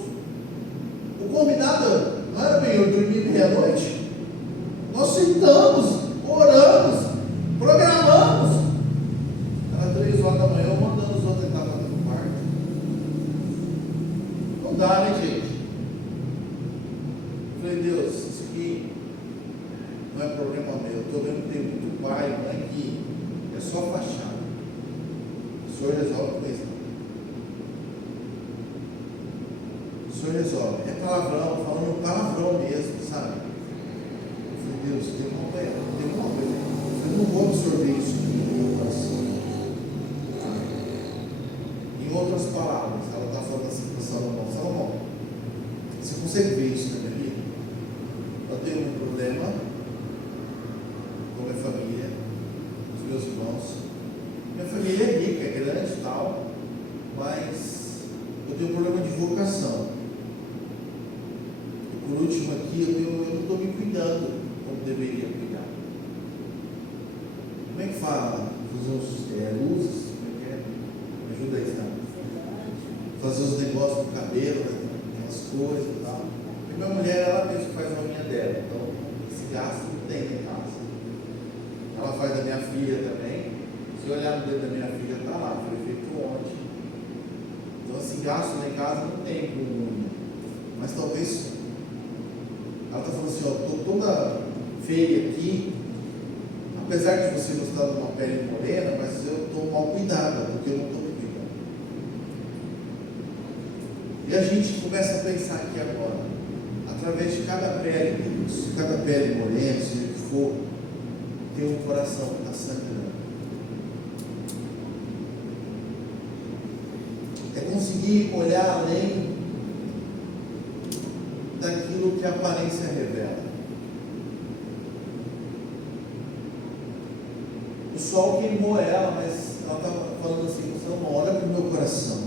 O combinado não era bem eu dormir meia-noite? Nós sentamos, oramos, palavrão, falando palavrão mesmo, sabe? Eu falei, Deus, tem uma coisa. Eu não vou absorver isso aqui no meu coração. Em outras palavras, ela está falando assim para Salomão: Salomão, você consegue ver isso na minha vida? Eu tenho um problema com a minha família, com os meus irmãos. Minha família é rica, é grande e tal, mas eu tenho um problema de vocação. E por último aqui, eu não estou me cuidando como deveria cuidar. Como é que fala? Fazer uns luzes? Como é que é? Me ajuda aí, sabe? Fazer os negócios no cabelo, né? Aquelas coisas e tal. E minha mulher, ela mesmo faz a unha dela, então esse gasto não tem em casa. Ela faz da minha filha também. Se olhar no dedo da minha filha, está lá, foi feito ontem. Então esse gasto lá em casa não tem com unha. Mas talvez ela está falando assim, ó, estou toda feia aqui, apesar de você gostar de uma pele morena, mas eu estou mal cuidada, porque eu não estou me cuidando. E a gente começa a pensar aqui agora, através de cada pele morena, seja o que for, tem um coração que está sangrando. É conseguir olhar além daquilo que a aparência revela. O sol queimou ela, mas ela estava falando assim: Salomão, olha para o meu coração.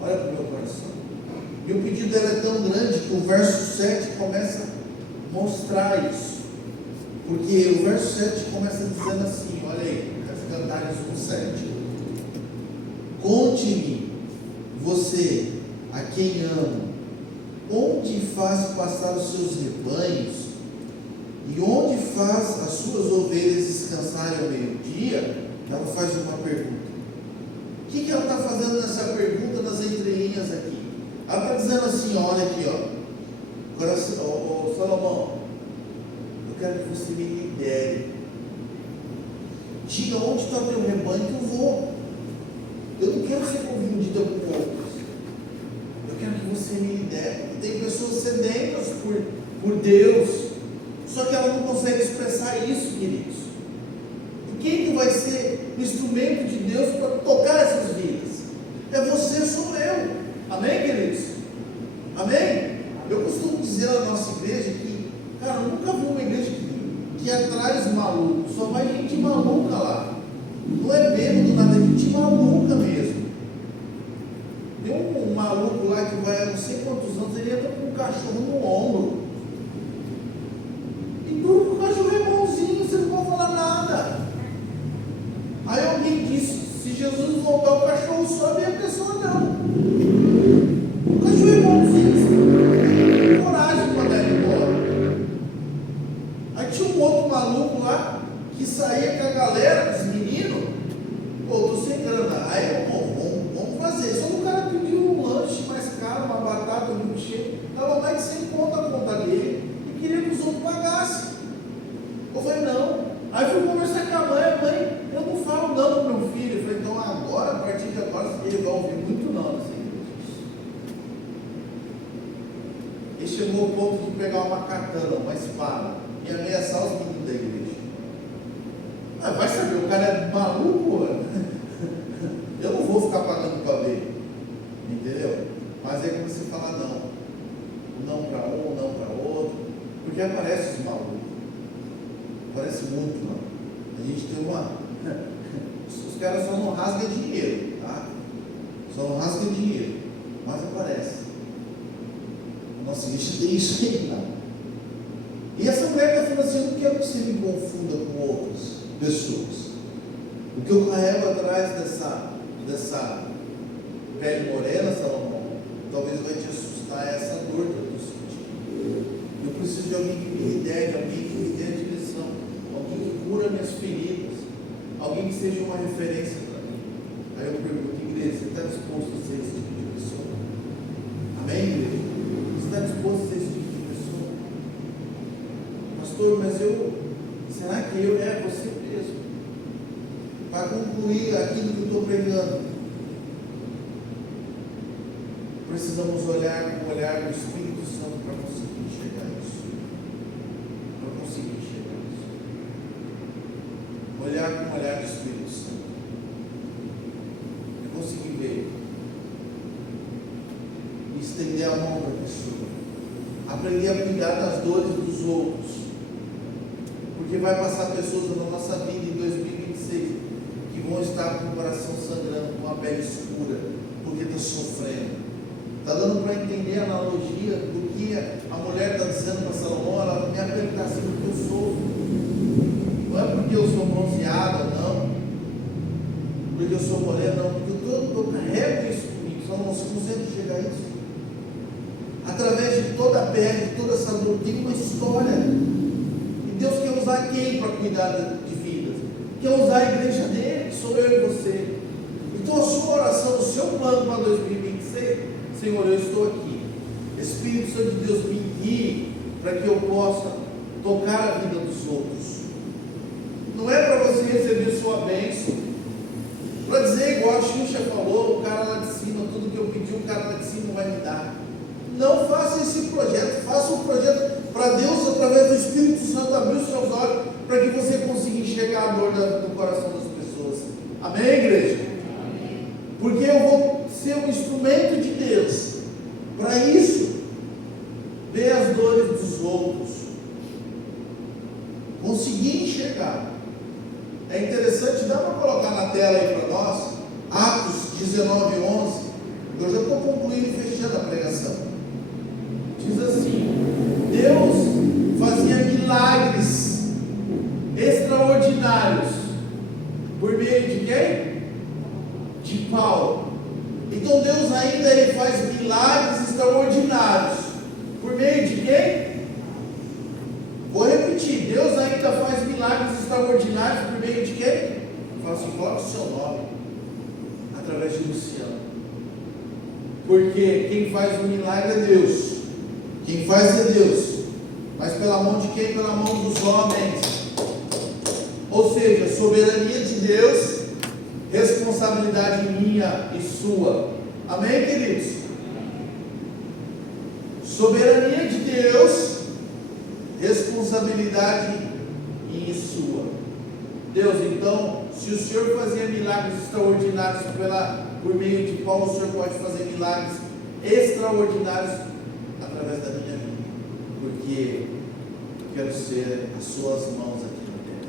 Olha para o meu coração. E o pedido dela é tão grande que o verso 7 começa a mostrar isso. Porque o verso 7 começa dizendo assim: olha aí, Cantares 1:7. Conte-me, você, a quem amo, onde faz passar os seus rebanhos e onde faz as suas ovelhas descansarem ao meio-dia. Ela faz uma pergunta. O que ela está fazendo nessa pergunta nas entrelinhas aqui? Ela está dizendo assim, olha aqui, ó, Salomão, eu quero que você me lidere. Diga onde está o teu rebanho que eu vou. Eu não quero ser confundida com outros. Eu quero que você me lidere. Tem pessoas sedentas por Deus, só que ela não consegue expressar isso, queridos. E quem que vai ser o instrumento de Deus para tocar essas vidas? É você, sou eu. Amém, queridos? Amém? Eu costumo dizer na nossa igreja que, cara, eu nunca vi uma igreja que atrai os malucos, só vai gente maluca lá. Não é bêbado, nada, é gente maluca mesmo. Tem um maluco lá que vai há não sei quantos anos, ele entra com um cachorro no ombro. E tudo que o cachorro é bonzinho, você não pode falar nada. Aí alguém disse: se Jesus voltar, o cachorro sobe e a pessoa não. O cachorro é bonzinho, você tem coragem de mandar ele embora. Aí tinha um outro maluco lá que saía com a galera, os meninos. Pô, tô sem grana. Aí, vamos fazer. Só que o cara pediu um lanche mais caro, uma batata, um milkshake, dava mais de 100 conto a conta dele e queria que os outros pagassem. Eu falei, não. Aí fui conversar com a mãe, eu não falo não pro meu filho. Eu falei, então agora, a partir de agora, ele vai ouvir muito não, assim. Ele chegou ao ponto de pegar uma katana, uma espada, e ameaçar os meninos da igreja. Ah, vai saber, o cara é maluco, eu não vou ficar pagando para ver, entendeu? Mas aí você fala não para um, não para outro, porque aparece os malucos, aparece muito, não. A gente tem os caras só não rasgam dinheiro, tá? Só não rasgam dinheiro, mas aparece. Nossa, isso tem isso aí, não. E essa mulher está falando assim: eu não quero que você me confunda com outras pessoas. O que eu carrego atrás dessa pele morena, Salomão, talvez vai te assustar essa dor que eu estou sentindo. Eu preciso de alguém que me lidere, alguém que me dê a direção, alguém que cura minhas feridas, alguém que seja uma referência para mim. Aí eu pergunto: igreja, você está disposto a ser esse tipo de pessoa? Amém, igreja? Você está disposto a ser esse tipo de pessoa? Pastor, mas será que eu é você mesmo? Para concluir aquilo que eu estou pregando, precisamos olhar com o olhar do Espírito Santo para conseguir enxergar isso. Olhar com o olhar do Espírito Santo. E conseguir ver. E estender a mão para a pessoa. Aprender a cuidar das dores dos outros. Porque vai passar pessoas na nossa vida em 2026 que vão estar com o coração sangrando, com a pele escura, porque estão sofrendo. Está dando para entender a analogia do que a mulher está dizendo para Salomão. Ela me aperta assim porque eu sofro. Não é porque eu sou bronzeada, não. Porque eu sou morena, não. Porque eu carrego isso comigo. Salomão, você consegue enxergar isso? Através de toda a pele, de toda essa dor, tem uma história. E Deus quer usar quem para cuidar de vidas? Quer usar a igreja dele, que sou eu e você. Então a sua oração, o seu plano para 2026, Senhor, eu estou aqui. Espírito Santo de Deus, me guie para que eu possa tocar a vida dos outros. Não é para você receber sua bênção, para dizer igual a Xuxa falou, o cara lá de cima, tudo que eu pedi, o cara lá de cima vai me dar. Não faça esse projeto, faça um projeto para Deus, através do Espírito Santo, abrir os seus olhos, para que você consiga enxergar a dor do coração das pessoas. Amém, igreja? Amém. Porque eu vou ser um instrumento de Deus para isso, ver as dores dos outros, conseguir enxergar. É interessante, dá para colocar na tela aí para nós, Atos 19:11. Eu já estou concluindo e fechando a pregação. Diz assim: Deus fazia milagres extraordinários por meio de quem? De Paulo. Então Deus ainda ele faz milagres extraordinários por meio de quem? Vou repetir, Deus ainda faz milagres extraordinários por meio de quem? Fala assim, coloca o seu nome, através de Luciano. Porque quem faz o milagre é Deus. Quem faz é Deus. Mas pela mão de quem? Pela mão dos homens. Ou seja, soberania de Deus, responsabilidade minha e sua. Amém, queridos? Soberania de Deus, responsabilidade minha e sua. Deus, então, se o Senhor fazia milagres extraordinários por meio de Paulo, o Senhor pode fazer milagres extraordinários através da minha vida, porque eu quero ser as suas mãos aqui na terra.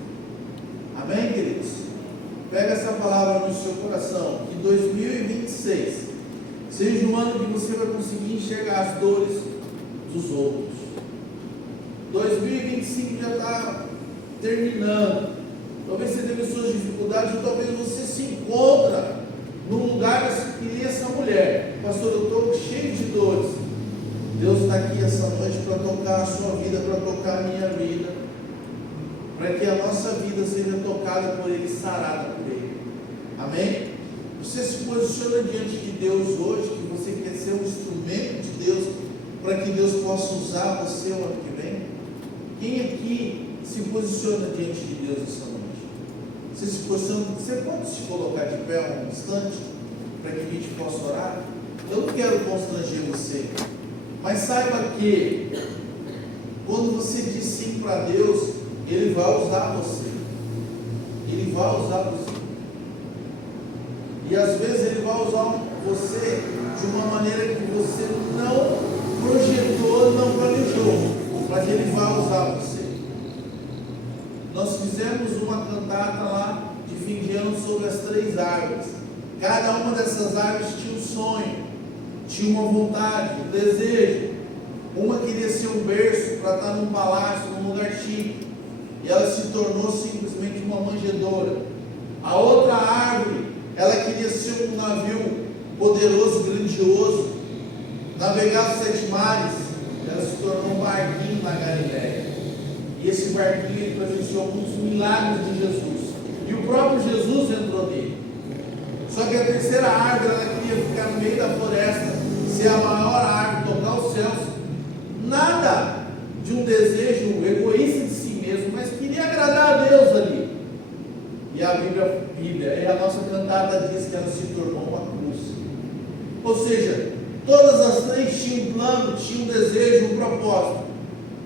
Amém, queridos? Pega essa palavra no seu coração, que 2026 seja um ano que você vai conseguir enxergar as dores dos outros. 2025 já está terminando. Talvez você teve suas dificuldades, ou talvez você se encontra num lugar que nem essa mulher. Pastor, eu estou cheio de dores. Deus está aqui essa noite para tocar a sua vida, para tocar a minha vida, para que a nossa vida seja tocada por Ele, sarada por Ele. Amém? Você se posiciona diante de Deus hoje, que você quer ser um instrumento de Deus, para que Deus possa usar você o ano que vem? Quem aqui se posiciona diante de Deus essa noite? Você se posiciona, você pode se colocar de pé um instante, para que a gente possa orar? Eu não quero constranger você, mas saiba que, quando você diz sim para Deus, Ele vai usar você. Ele vai usar você. E às vezes Ele vai usar você de uma maneira que você não projetou, não planejou, mas Ele vai usar você. Nós fizemos uma cantata lá de fim de ano sobre as 3 árvores. Cada uma dessas árvores tinha um sonho, tinha uma vontade, um desejo. Uma queria ser um berço para estar num palácio, num lugar chique, e ela se tornou simplesmente uma manjedoura. A outra árvore, ela queria ser um navio poderoso, grandioso, navegar os 7 mares. Ela se tornou um barquinho na Galileia. E esse barquinho ele presenciou muitos milagres de Jesus. E o próprio Jesus entrou nele. Só que a terceira árvore, ela queria ficar no meio da floresta, ser a maior árvore, tocar os céus. Nada de um desejo egoísta de si mesmo, mas queria agradar a Deus ali. E a Bíblia, e a nossa cantada diz que ela se tornou uma cruz. Ou seja, Todas as três tinham um plano, tinham um desejo, um propósito.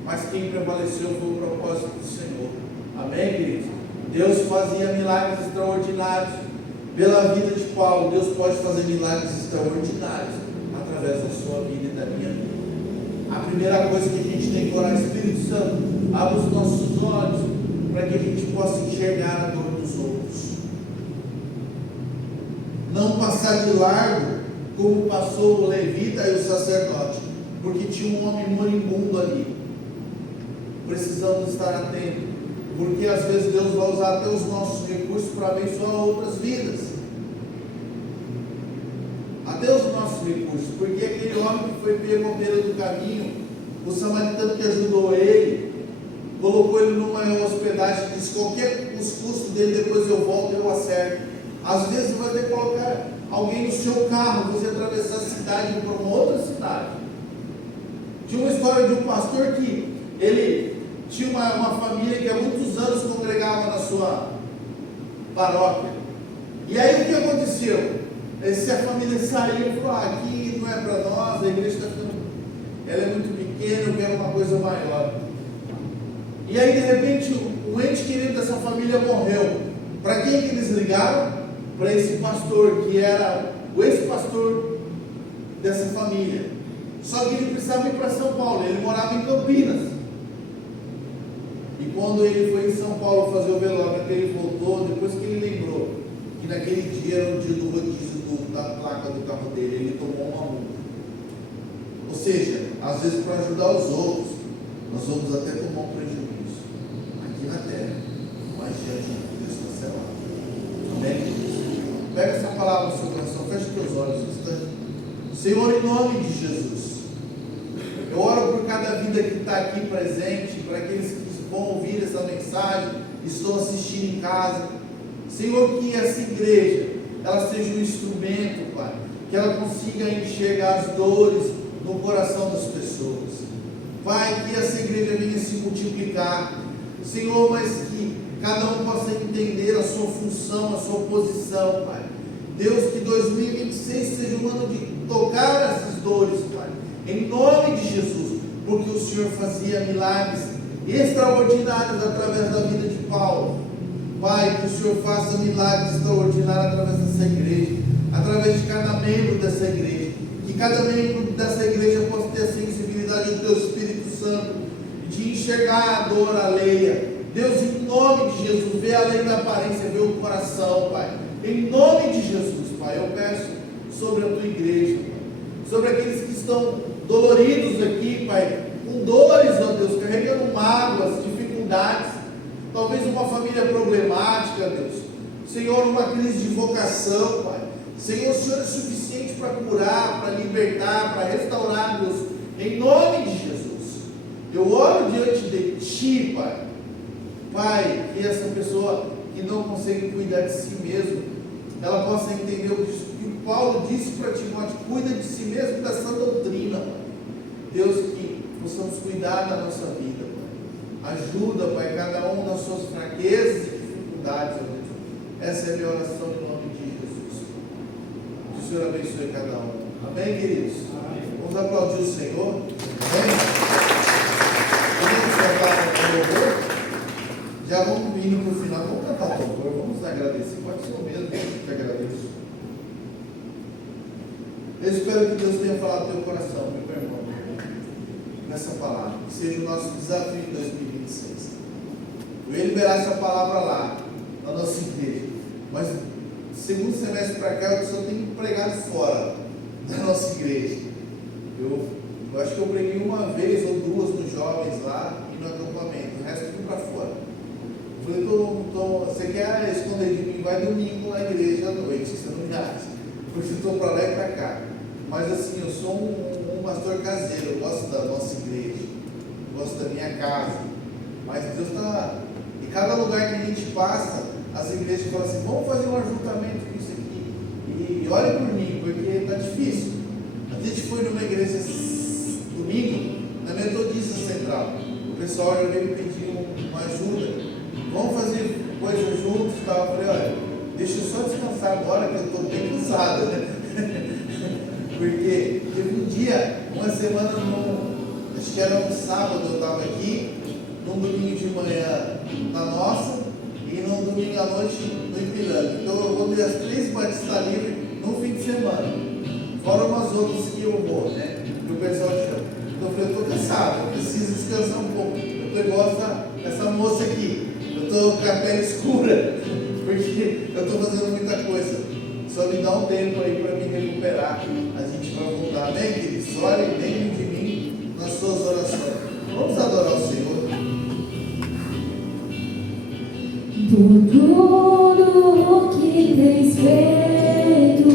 Mas quem prevaleceu foi o propósito do Senhor. Amém, queridos? Deus fazia milagres extraordinários pela vida de Paulo. Deus pode fazer milagres extraordinários através da sua vida e da minha vida. A primeira coisa que a gente tem que orar, Espírito Santo, abra os nossos olhos para que a gente possa enxergar a dor dos outros. Não passar de largo como passou o levita e o sacerdote, porque tinha um homem moribundo ali. Precisamos estar atentos, porque às vezes Deus vai usar até os nossos recursos para abençoar outras vidas. Até os nossos recursos, porque aquele homem que foi pego à beira do caminho, o samaritano que ajudou ele, colocou ele numa hospedagem, disse: qualquer os custos dele, depois eu volto e eu acerto. Às vezes vai ter que colocar alguém no seu carro, você atravessar a cidade para uma outra cidade. Tinha uma história de um pastor que ele tinha uma família que há muitos anos congregava na sua paróquia. E aí o que aconteceu? Se a família saiu e falou: aqui não é para nós, a igreja está ficando, ela é muito pequena, eu quero uma coisa maior. E aí de repente o ente querido dessa família morreu. Para quem que eles ligaram? Para esse pastor, que era o ex-pastor dessa família. Só que ele precisava ir para São Paulo, ele morava em Campinas. E quando ele foi em São Paulo fazer o velório, que ele voltou, depois que ele lembrou que naquele dia era o dia do rodízio da placa do carro dele, ele tomou uma multa. Ou seja, às vezes para ajudar os outros, nós vamos até tomar um prejuízo aqui na terra, mas diante de Deus está selado. Amém? Pega essa palavra no seu coração, fecha os teus olhos um instante. Senhor, em nome de Jesus, eu oro por cada vida que está aqui presente, para aqueles que vão ouvir essa mensagem, estão assistindo em casa. Senhor, que essa igreja, ela seja um instrumento, Pai, que ela consiga enxergar as dores no coração das pessoas. Pai, que essa igreja venha se multiplicar, Senhor, mas que cada um possa entender a sua função, a sua posição, Pai. Deus, que 2026 seja um ano de tocar essas dores, Pai, em nome de Jesus, porque o Senhor fazia milagres extraordinários através da vida de Paulo. Pai, que o Senhor faça milagres extraordinários através dessa igreja, através de cada membro dessa igreja, que cada membro dessa igreja possa ter a sensibilidade do Teu Espírito Santo, de enxergar a dor alheia. Deus, em nome de Jesus, vê além da aparência, vê o coração, Pai. Em nome de Jesus, Pai, eu peço sobre a Tua igreja, Pai, sobre aqueles que estão doloridos aqui, Pai, com dores, ó Deus, carregando mágoas, dificuldades, talvez uma família problemática, Deus. Senhor, uma crise de vocação, Pai. Senhor, o Senhor é suficiente para curar, para libertar, para restaurar, Deus, em nome de Jesus. Eu oro diante de Ti, Pai. Pai, que essa pessoa que não consegue cuidar de si mesmo, ela possa entender o que Paulo disse para Timóteo: cuida de si mesmo dessa doutrina, Pai. Deus, que possamos cuidar da nossa vida, Pai. Ajuda, Pai, cada um nas suas fraquezas e dificuldades, ó Deus. Essa é a minha oração em nome de Jesus. Que o Senhor abençoe cada um. Amém, queridos? Amém. Vamos aplaudir o Senhor. Amém? Vamos cantar o louvor? Já vamos indo para o final. Vamos cantar o louvor. Vamos agradecer. Pode ser o mesmo que agradeço. Eu espero que Deus tenha falado no teu coração, meu irmão, nessa palavra. Que seja o nosso desafio em 2026. Eu ia liberar essa palavra lá, na nossa igreja. Mas, segundo semestre para cá, eu só tenho pregado fora da nossa igreja. Eu acho que eu preguei uma vez ou duas nos jovens lá e no acampamento. O resto tudo para fora. Eu falei: você quer esconder de mim? Vai domingo na igreja à noite, você não me acha. Porque eu estou para lá e para cá. Mas assim, eu sou um pastor caseiro, eu gosto da nossa igreja, eu gosto da minha casa. Mas Deus está. Em cada lugar que a gente passa, as igrejas falam assim: vamos fazer um ajuntamento com isso aqui. E olha por mim, porque está difícil. A gente foi numa igreja domingo, na Metodista Central. O pessoal já veio me pedir uma ajuda. Vamos fazer coisas juntos e tal. Eu falei: olha, deixa eu só descansar agora, que eu estou bem cansado, né? Porque teve semana, acho que era um sábado eu estava aqui, num domingo de manhã na nossa e num domingo à noite no Ipiranga. Então eu vou ter as 3 batistas livres no fim de semana, fora umas outras que eu vou, né? Que o pessoal chama. Então eu falei, eu estou cansado, eu preciso descansar um pouco. Eu estou igual essa moça aqui, eu estou com a pele escura, porque eu estou fazendo muita coisa. Só me dá um tempo aí para me recuperar. A gente vai voltar, amém, queridos? Ore, lembre de mim nas suas orações. Vamos adorar o Senhor. Por tudo que tens feito,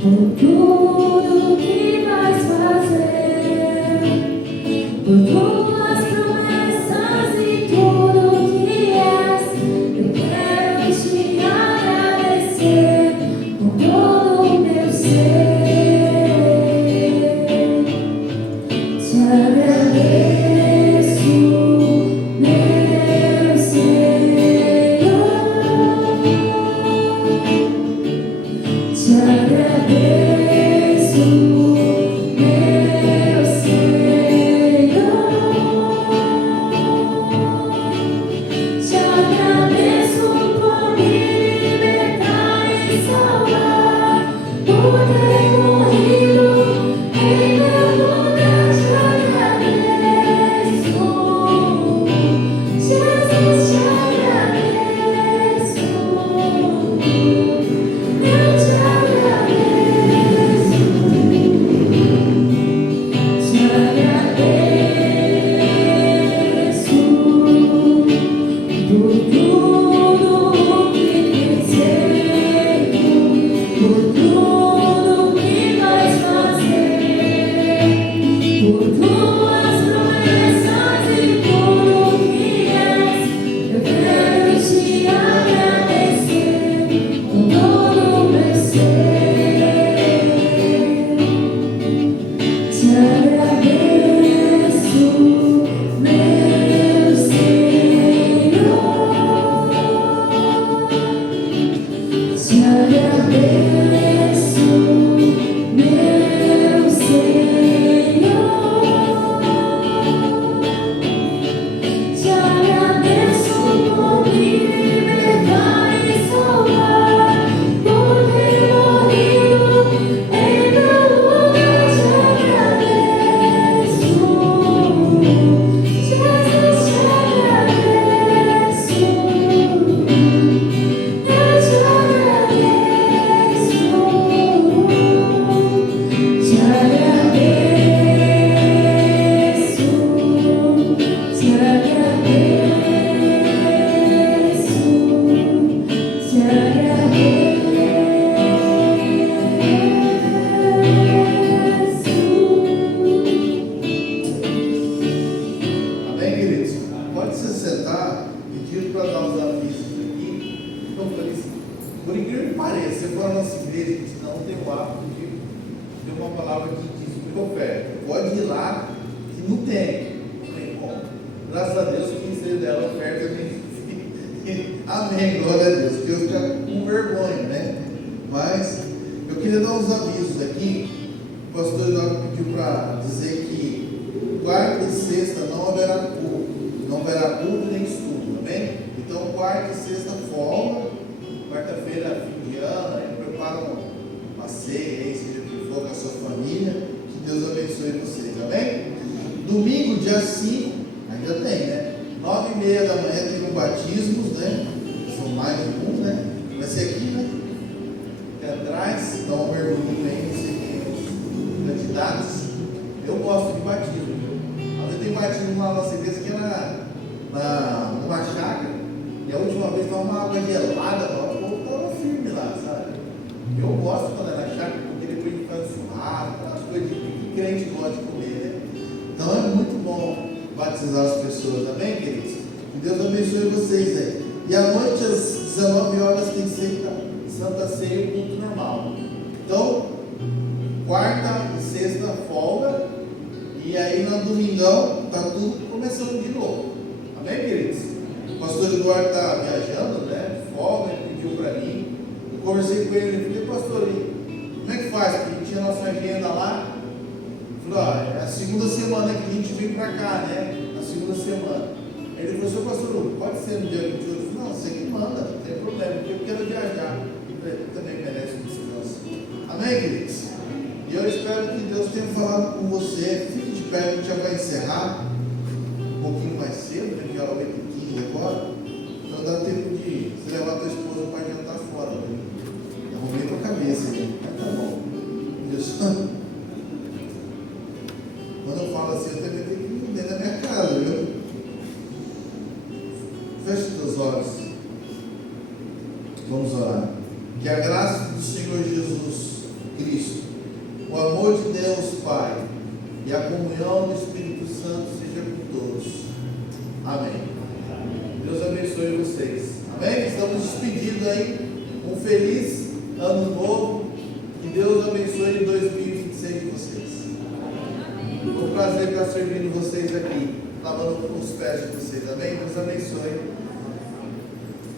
por tudo que vais fazer, por tuas promessas e tudo que és, eu quero te agradecer com todo o meu ser. Te agradeço, meu Senhor. Te agradeço, meu Senhor. Te agradeço por me libertar e salvar, por ter morrido em meu lugar. Te agradeço, Jesus, te agradeço. Eu te agradeço, por tudo que tens feito, por tudo que vais fazer, por tuas promessas e tudo que és. Eu quero te agradecer com todo o meu ser. Te agradeço, meu Senhor. Te agradeço, meu Senhor. Te agradeço por me libertar e salvar, por ter morrido em meu lugar. Te agradeço, Jesus, te agradeço. Eu te agradeço, te agradeço, te agradeço, te agradeço. Amém, queridos? Pode se sentar, pedindo para dar os avisos aqui. Então, falei assim, por incrível que pareça, se for a nossa igreja, a gente não tem o hábito de ter uma palavra que diz de oferta. Pode ir lá, que não tem. Não tem como. Graças a Deus, quem saiu dela oferta nem. Amém, glória a Deus. Deus fica com vergonha, né? Mas eu queria dar uns avisos aqui. O pastor Eduardo pediu para dizer que quarta e sexta não haverá culto. Não haverá culto nem estudo, amém? Então, quarta e sexta folga. Quarta-feira, fim de ano, aí prepara uma ceia aí, seja o que for com a sua família. Que Deus abençoe vocês, amém? Domingo, dia 5, ainda tem, né? 9h30 da manhã tem um batismos, né? São mais de um, né? Vai ser aqui, né? Aqui atrás, dá um mergulho aí, não sei quem é os candidatos. Eu gosto de batismo, viu? Às vezes tem batismo lá na nossa igreja que é numa chácara, e a última vez estava uma água gelada, o povo estava firme lá, sabe? Eu gosto quando é na chácara, porque depois de faz churrasco, aquelas coisas que crente gosta de comer, né? Então é muito bom batizar as pessoas, amém, queridos? Que Deus abençoe vocês aí. E à noite, às 19 horas, tem Santa Ceia e culto normal. Então, quarta e sexta folga, e aí no domingão está tudo começando de novo. Amém, queridos? O pastor Eduardo está viajando, né? Folga, ele pediu para mim. Eu conversei com ele, falei, pastor, como é que faz? Porque a gente tinha nossa agenda lá. falei, é a segunda semana que a gente vem para cá, né? A segunda semana. Aí ele falou, seu pastor, pode ser no dia 28? Eu falei, não, você que manda, não tem problema, porque eu quero viajar. Eu falei, ele também merece um descanso. Amém, queridos? E eu espero que Deus tenha falado com você. Fique de pé, a gente já vai encerrar um pouquinho mais cedo, né? Que é 8h15 agora. Então dá tempo de você levar a tua esposa para jantar fora. Né? Arrumei tua cabeça, né? Mas tá bom. Deus. Quando eu falo assim, eu também tenho que ir dentro da minha casa, viu? Feche os teus olhos. Vamos orar. Que a graça do Senhor Jesus Cristo, o amor de Deus Pai e a comunhão do Espírito Santo seja com todos. Amém. Deus abençoe vocês. Amém? Estamos despedindo aí. Um feliz ano novo. Que Deus abençoe 2026 de vocês. Foi um prazer estar servindo vocês aqui, lavando os pés de vocês. Amém? Deus abençoe.